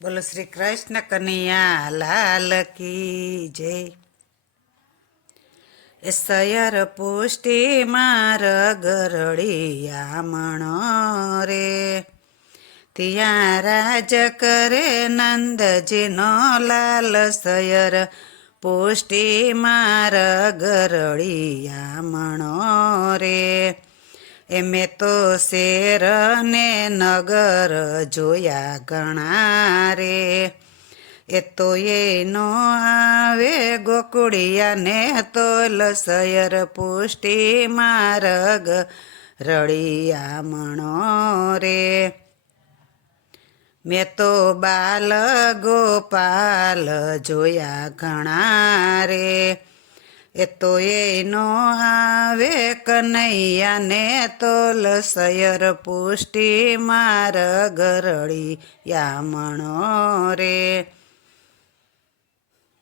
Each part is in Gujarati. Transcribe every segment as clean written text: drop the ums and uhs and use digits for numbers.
બોલો શ્રી કૃષ્ણ કનૈયા લાલ કી જય. એ સયર પુષ્ટિ માર ગરડિયા મણો રે, ત્યાં રાજ કરે નંદજીનો લાલ સયર પુષ્ટિ માર ગરડિયા મણો રે. મેં તો શેર ને નગર જોયા ઘણા રે, એ તો એનો આવે ગોકુળિયા ને તોલ સયર પુષ્ટિ માર્ગ રળિયા મણો રે. મેં તો બાલ ગોપાલ જોયા ઘણા રે, એ તો એનો આવે કનૈયા ને તોલ સયર પુષ્ટિ માર્ગ રળિયા મણો રે.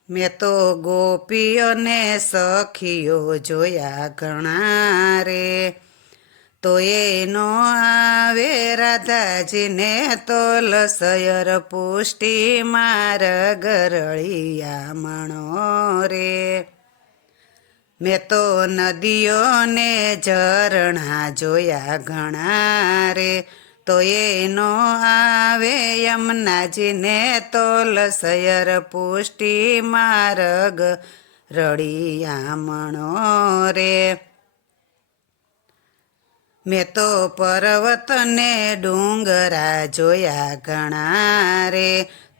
મેં તો ગોપીઓને સખીઓ જોયા ઘણા રે, તો એનો આવે રાધાજીને તોલ સયર પુષ્ટિ માર્ગ રળિયા મણો રે. મેં તો નદીઓને ઝરણા જોયા ઘણા રે, તો એનો આવે યમુનાજીને તોલ સયર પુષ્ટિ માર્ગ રળિયા મણો રે. મેં તો પર્વતને ડુંગરા જોયા ઘણા રે,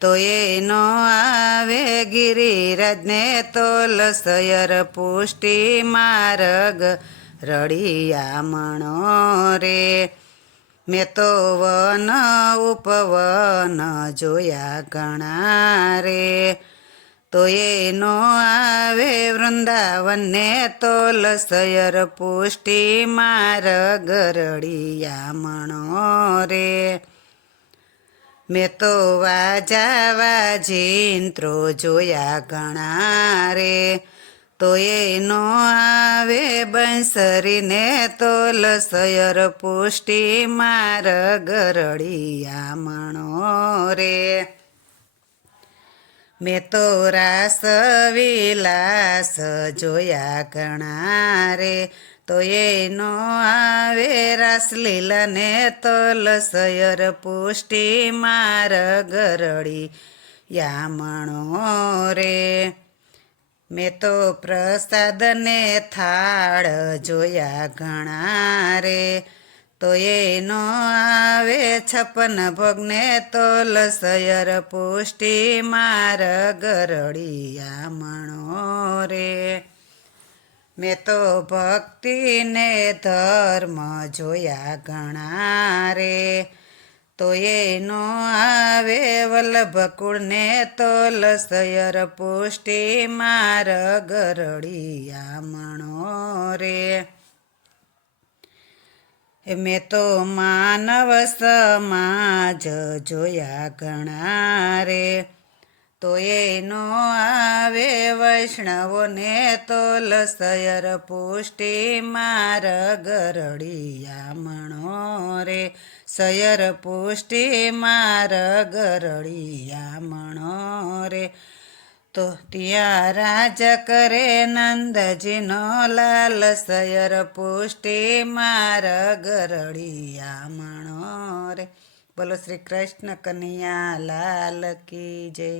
તો એનો આવે ગિરિરાજને તોલ સયર પુષ્ટિ માર્ગ રળિયા મણો રે. મેં તો વન ઉપવન જોયા ઘણા રે, તો એનો આવે વૃંદાવનને તોલ સયર પુષ્ટિ માર્ગ રળિયા મણો રે. મેં તો વાજા વાજિંત્રો જોયા ઘણા રે, તો એનો આવે બંસરીને તોલ સયર પુષ્ટિ માર્ગ રળિયા મણો રે. મેં તો રાસ વિલાસ જોયા ઘણા રે, તો એનો આવે રાસલીલાને તોલ સયર પુષ્ટિ માર્ગ રળિયા મણો રે. મેં તો પ્રસાદને થાળ જોયા ઘણા રે, તો એનો આવે 56 ભોગને તોલ સયર પુષ્ટિ માર્ગ રળિયા મણો રે. મેં તો ભક્તિને ધર્મ જોયા ઘણા રે, તો એનો આવે વલ્લભકુળને તોલ સયર પુષ્ટિ માર્ગ રળિયા મણો રે. મેં તો માનવ સમાજ જોયા ઘણા રે, તો એનો આવે વૈષ્ણવોને તોલ સયર પુષ્ટિ માર્ગ રળિયા મણો રે. સયર પુષ્ટિ માર્ગ રળિયા મણો રે, તો ત્યાં રાજ કરે નંદજીનો લાલ સયર પુષ્ટિ માર્ગ રળિયા મણો રે. બોલો શ્રી કૃષ્ણ કનૈયા લાલ કી જય.